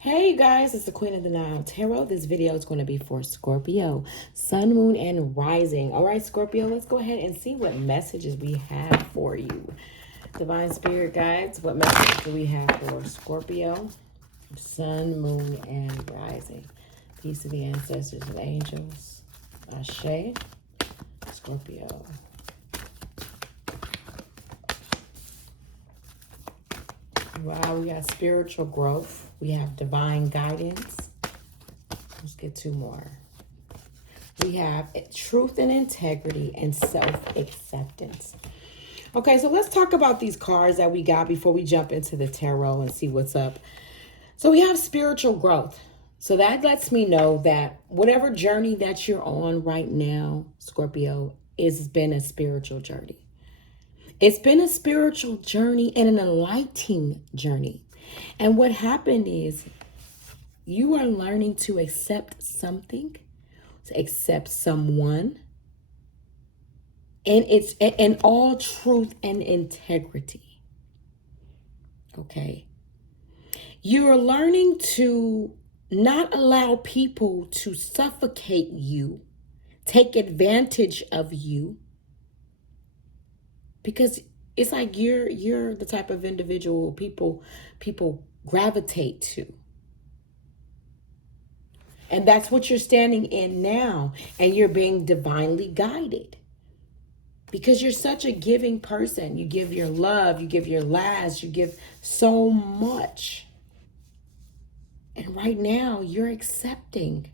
Hey guys, it's the Queen of the Nile Tarot. This video is going to be for Scorpio, Sun, Moon, and Rising. All right, Scorpio, let's go ahead and see what messages we have for you. Divine Spirit Guides, what message do we have for Scorpio, Sun, Moon, and Rising? Peace to the ancestors and angels. Ashe, Scorpio. Wow, we got spiritual growth. We have divine guidance. Let's get two more. We have truth and integrity and self-acceptance. Okay, so let's talk about these cards that we got before we jump into the tarot and see what's up. So we have spiritual growth. So that lets me know that whatever journey that you're on right now, Scorpio, has been a spiritual journey. It's been a spiritual journey and an enlightening journey. And what happened is you are learning to accept something, to accept someone, and it's in all truth and integrity. Okay. You are learning to not allow people to suffocate you, take advantage of you, because it's like you're the type of individual people gravitate to. And that's what you're standing in now, and you're being divinely guided. Because you're such a giving person. You give your love, you give your last, you give so much. And right now you're accepting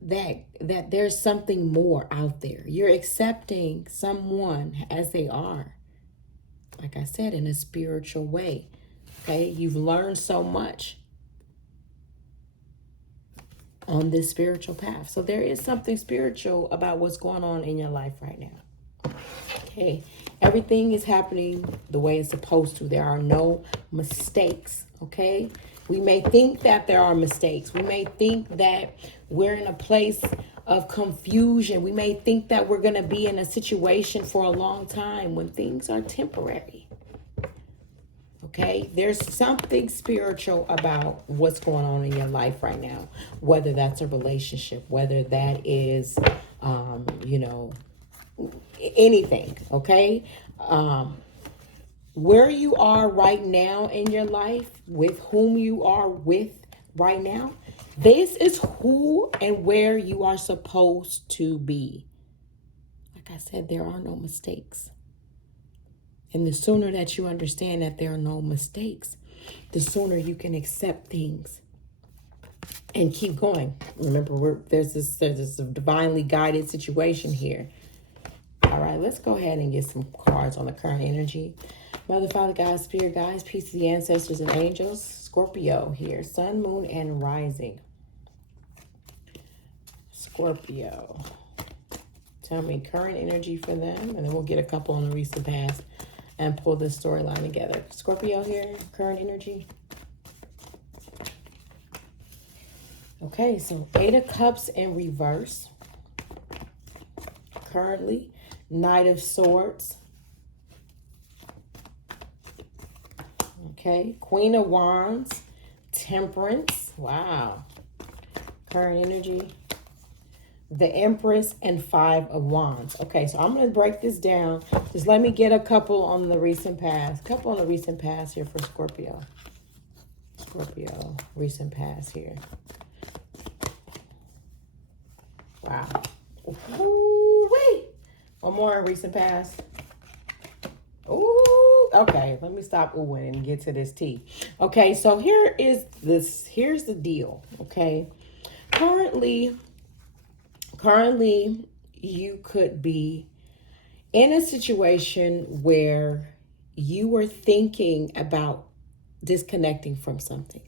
that there's something more out there. You're accepting someone as they are. Like I said, in a spiritual way. Okay, you've learned so much on this spiritual path. So there is something spiritual about what's going on in your life right now. Okay, everything is happening the way it's supposed to. There are no mistakes. Okay, we may think that there are mistakes. We may think that we're in a place of confusion. We may think that we're going to be in a situation for a long time when things are temporary. Okay, there's something spiritual about what's going on in your life right now, whether that's a relationship, whether that is, anything. Okay. Where you are right now in your life, with whom you are with right now, this is who and where you are supposed to be. Like I said, there are no mistakes. And the sooner that you understand that there are no mistakes, the sooner you can accept things and keep going. Remember, there's this divinely guided situation here. All right, let's go ahead and get some cards on the current energy. Mother, Father, God, Spirit, guides, peace to the ancestors and angels. Scorpio here, Sun, Moon, and Rising. Scorpio. Tell me current energy for them, and then we'll get a couple on the recent past and pull this storyline together. Scorpio here, current energy. Okay, so 8 of Cups in reverse. Currently, Knight of Swords. Okay, Queen of Wands, Temperance. Wow. Current energy. The Empress and 5 of Wands. Okay, so I'm going to break this down. Just let me get a couple on the recent past. Couple on the recent past here for Scorpio. Scorpio, recent past here. Wow. Ooh, wait. One more in recent past. Ooh, okay. Let me stop oohing and get to this tea. Okay, so here's the deal. Okay. Currently, you could be in a situation where you were thinking about disconnecting from something.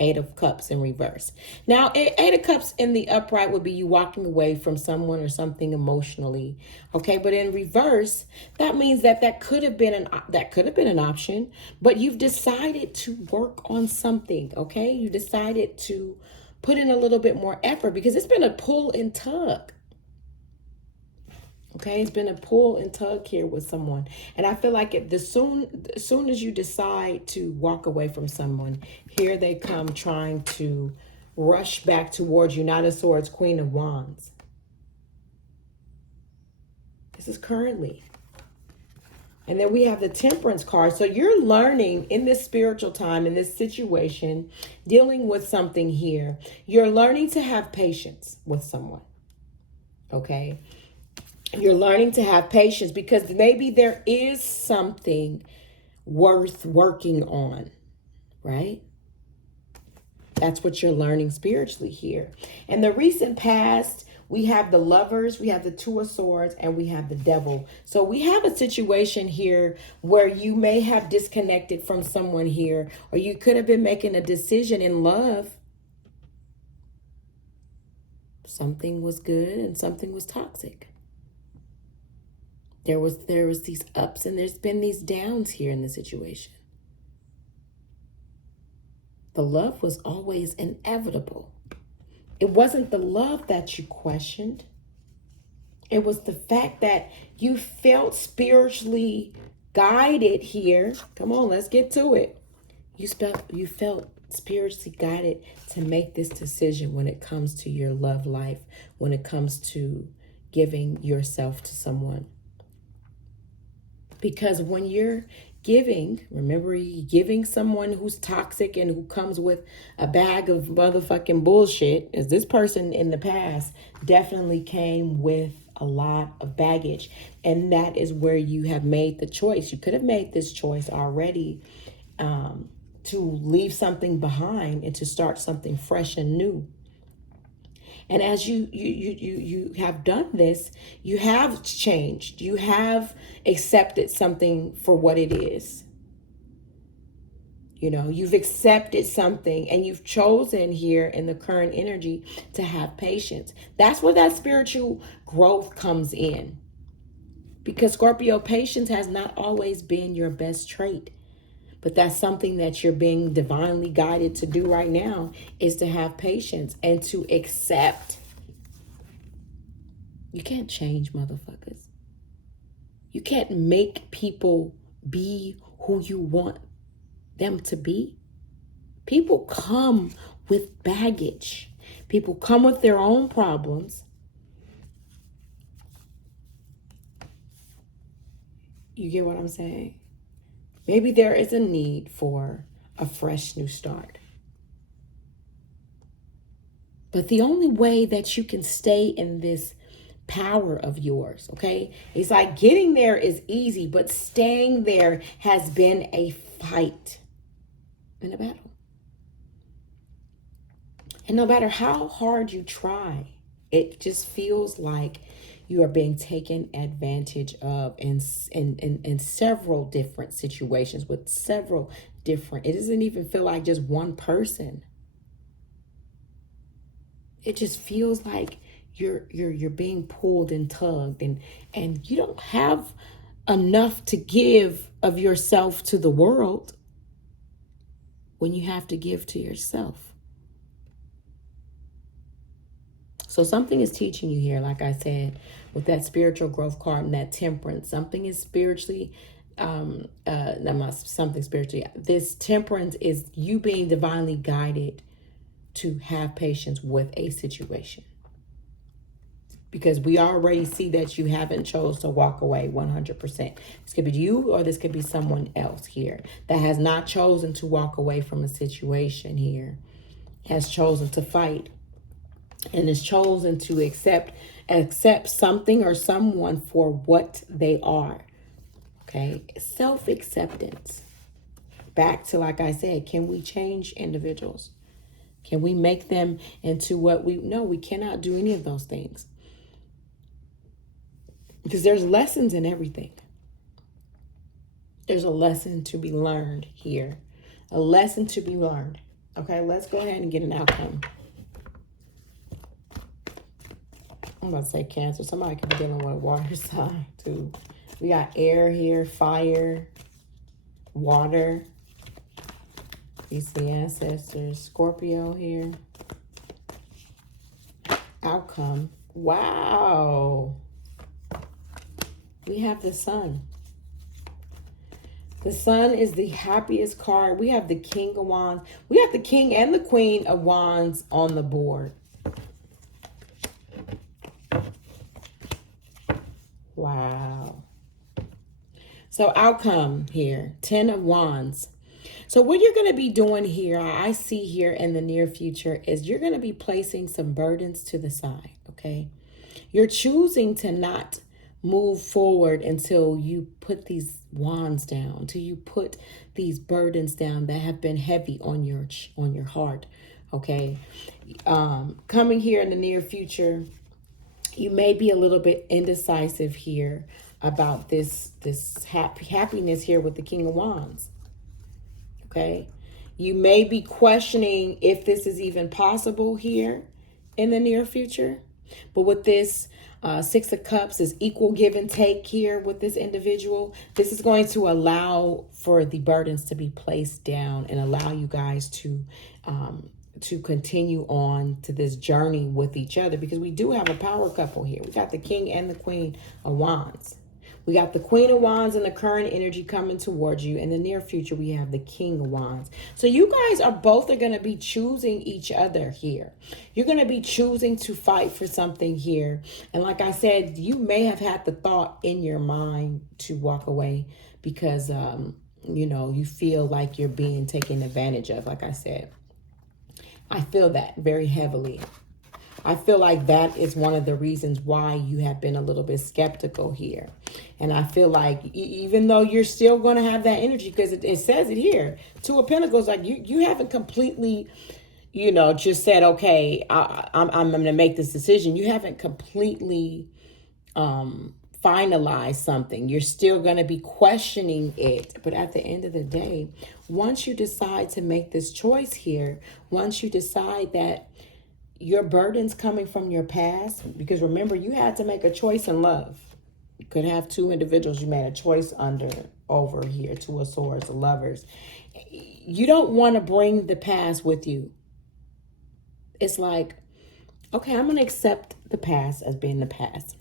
8 of Cups in reverse. Now, 8 of Cups in the upright would be you walking away from someone or something emotionally. Okay, but in reverse, that means that could have been an option, but you've decided to work on something. Okay, you decided to put in a little bit more effort because it's been a pull and tug. Okay, it's been a pull and tug here with someone. And I feel like as soon as you decide to walk away from someone, here they come trying to rush back towards you. Knight of Swords, Queen of Wands. This is currently. And then we have the Temperance card. So you're learning in this spiritual time, in this situation, dealing with something here. You're learning to have patience with someone. Okay? You're learning to have patience because maybe there is something worth working on, right? That's what you're learning spiritually here. In the recent past, we have the Lovers, we have the Two of Swords, and we have the Devil. So we have a situation here where you may have disconnected from someone here, or you could have been making a decision in love. Something was good and something was toxic. There was these ups and there's been these downs here in the situation. The love was always inevitable. It wasn't the love that you questioned. It was the fact that you felt spiritually guided here. Come on, let's get to it. You felt spiritually guided to make this decision when it comes to your love life, when it comes to giving yourself to someone. Because when you're giving, remember, you're giving someone who's toxic and who comes with a bag of motherfucking bullshit, as this person in the past definitely came with a lot of baggage. And that is where you have made the choice. You could have made this choice already to leave something behind and to start something fresh and new. And as you have done this, you have changed. You have accepted something for what it is. You know, you've accepted something and you've chosen here in the current energy to have patience. That's where that spiritual growth comes in. Because Scorpio, patience has not always been your best trait. But that's something that you're being divinely guided to do right now, is to have patience and to accept. You can't change motherfuckers. You can't make people be who you want them to be. People come with baggage. People come with their own problems. You get what I'm saying? Maybe there is a need for a fresh new start. But the only way that you can stay in this power of yours, okay? It's like getting there is easy, but staying there has been a fight and a battle. And no matter how hard you try, it just feels like you are being taken advantage of in several different situations with several different, it doesn't even feel like just one person. It just feels like you're being pulled and tugged and you don't have enough to give of yourself to the world when you have to give to yourself. So something is teaching you here, like I said, with that spiritual growth card and that temperance. Something is spiritually, something spiritually. This temperance is you being divinely guided to have patience with a situation. Because we already see that you haven't chose to walk away 100%. This could be you or this could be someone else here that has not chosen to walk away from a situation here, has chosen to fight. And is chosen to accept something or someone for what they are. Okay? Self-acceptance. Back to, like I said, can we change individuals? Can we make them into what we... No, we cannot do any of those things. Because there's lessons in everything. There's a lesson to be learned here. A lesson to be learned. Okay, let's go ahead and get an outcome. I'm about to say Cancer. Somebody could be dealing with a water sign too. We got air here, fire, water. These the ancestors. Scorpio here. Outcome. Wow. We have the Sun. The Sun is the happiest card. We have the King of Wands. We have the King and the Queen of Wands on the board. Wow. So outcome here, 10 of Wands. So what you're going to be doing here, I see here in the near future, is you're going to be placing some burdens to the side, okay? You're choosing to not move forward until you put these wands down, until you put these burdens down that have been heavy on your heart, okay? Coming here in the near future, you may be a little bit indecisive here about this happiness here with the King of Wands. Okay, you may be questioning if this is even possible here in the near future. But with this Six of Cups is equal give and take here with this individual. This is going to allow for the burdens to be placed down and allow you guys to continue on to this journey with each other, because we do have a power couple here. We got the King and the Queen of Wands. We got the Queen of Wands and the current energy coming towards you. In the near future, we have the King of Wands. So you guys are going to be choosing each other here. You're going to be choosing to fight for something here. And like I said, you may have had the thought in your mind to walk away because, you know, you feel like you're being taken advantage of. Like I said, I feel that very heavily. I feel like that is one of the reasons why you have been a little bit skeptical here. And I feel like even though you're still going to have that energy, because it says it here, Two of Pentacles, like you haven't completely, you know, just said, okay, I'm going to make this decision. You haven't completely finalized something. You're still going to be questioning it. But at the end of the day, once you decide to make this choice here, once you decide that your burden's coming from your past, because remember, you had to make a choice in love. You could have two individuals you made a choice over here, Two of Swords, Lovers. You don't want to bring the past with you. It's like, okay, I'm going to accept the past as being the past.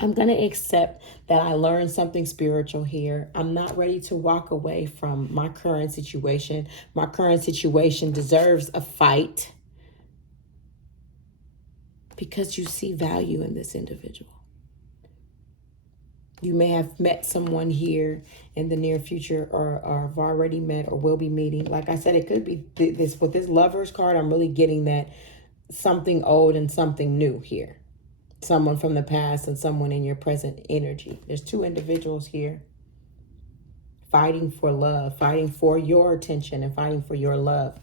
I'm going to accept that I learned something spiritual here. I'm not ready to walk away from my current situation. My current situation deserves a fight, because you see value in this individual. You may have met someone here in the near future, or have already met or will be meeting. Like I said, it could be this with this Lovers card. I'm really getting that something old and something new here. Someone from the past and someone in your present energy. There's two individuals here fighting for love, fighting for your attention and fighting for your love.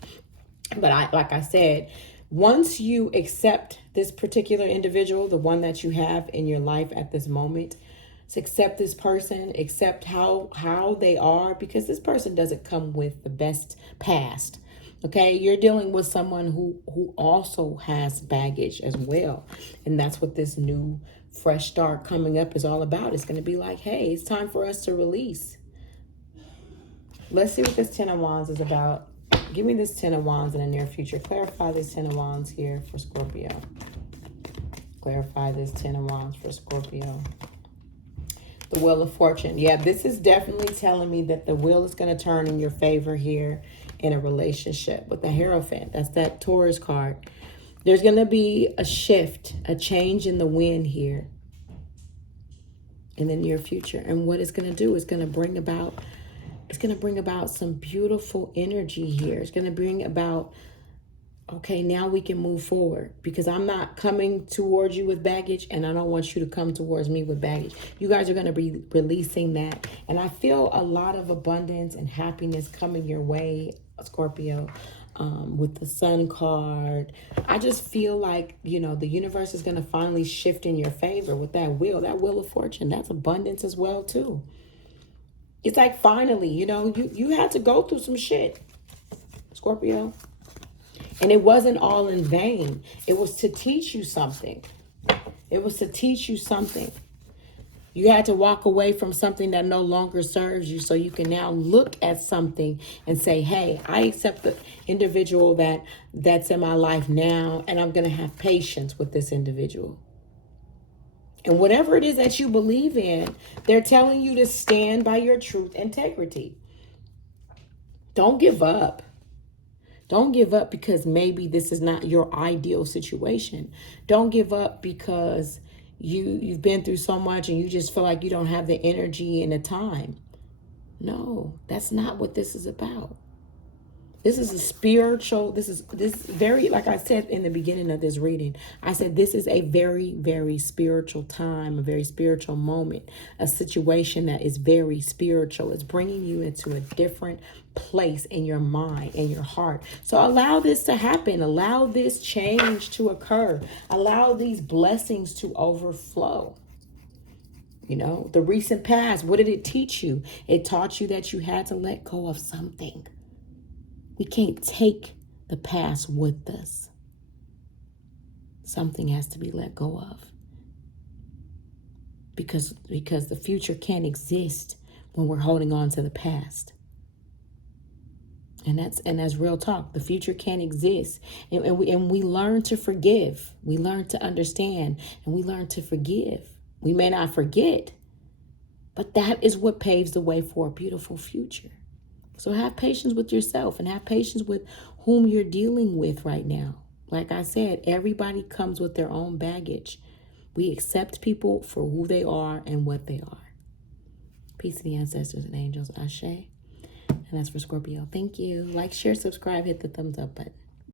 But like I said, once you accept this particular individual, the one that you have in your life at this moment, to accept this person, accept how they are, because this person doesn't come with the best past. Okay, you're dealing with someone who also has baggage as well. And that's what this new fresh start coming up is all about. It's going to be like, hey, it's time for us to release. Let's see what this Ten of Wands is about. Give me this Ten of Wands in the near future. Clarify this Ten of Wands here for Scorpio. Clarify this Ten of Wands for Scorpio. The Wheel of Fortune. Yeah, this is definitely telling me that the wheel is going to turn in your favor here in a relationship with the Hierophant. That's that Taurus card. There's going to be a shift, a change in the wind here in the near future. And what it's going to do is going to bring about... It's going to bring about some beautiful energy here. It's going to bring about, okay, now we can move forward, because I'm not coming towards you with baggage, and I don't want you to come towards me with baggage. You guys are going to be releasing that. And I feel a lot of abundance and happiness coming your way, Scorpio, with the Sun card. I just feel like, you know, the universe is going to finally shift in your favor with that Wheel of Fortune. That's abundance as well, too. It's like, finally, you know, you had to go through some shit, Scorpio. And it wasn't all in vain. It was to teach you something. It was to teach you something. You had to walk away from something that no longer serves you, so you can now look at something and say, hey, I accept the individual that's in my life now, and I'm going to have patience with this individual. And whatever it is that you believe in, they're telling you to stand by your truth, integrity. Don't give up. Don't give up because maybe this is not your ideal situation. Don't give up because you've been through so much and you just feel like you don't have the energy and the time. No, that's not what this is about. This is a spiritual, this very, like I said in the beginning of this reading, I said this is a very, very spiritual time, a very spiritual moment, a situation that is very spiritual. It's bringing you into a different place in your mind and your heart. So allow this to happen. Allow this change to occur. Allow these blessings to overflow. You know, the recent past, what did it teach you? It taught you that you had to let go of something. We can't take the past with us. Something has to be let go of. Because the future can't exist when we're holding on to the past. And that's real talk. The future can't exist. And we learn to forgive. We learn to understand, and we learn to forgive. We may not forget, but that is what paves the way for a beautiful future. So have patience with yourself and have patience with whom you're dealing with right now. Like I said, everybody comes with their own baggage. We accept people for who they are and what they are. Peace to the ancestors and angels. Ashe. And that's for Scorpio. Thank you. Like, share, subscribe, hit the thumbs up button.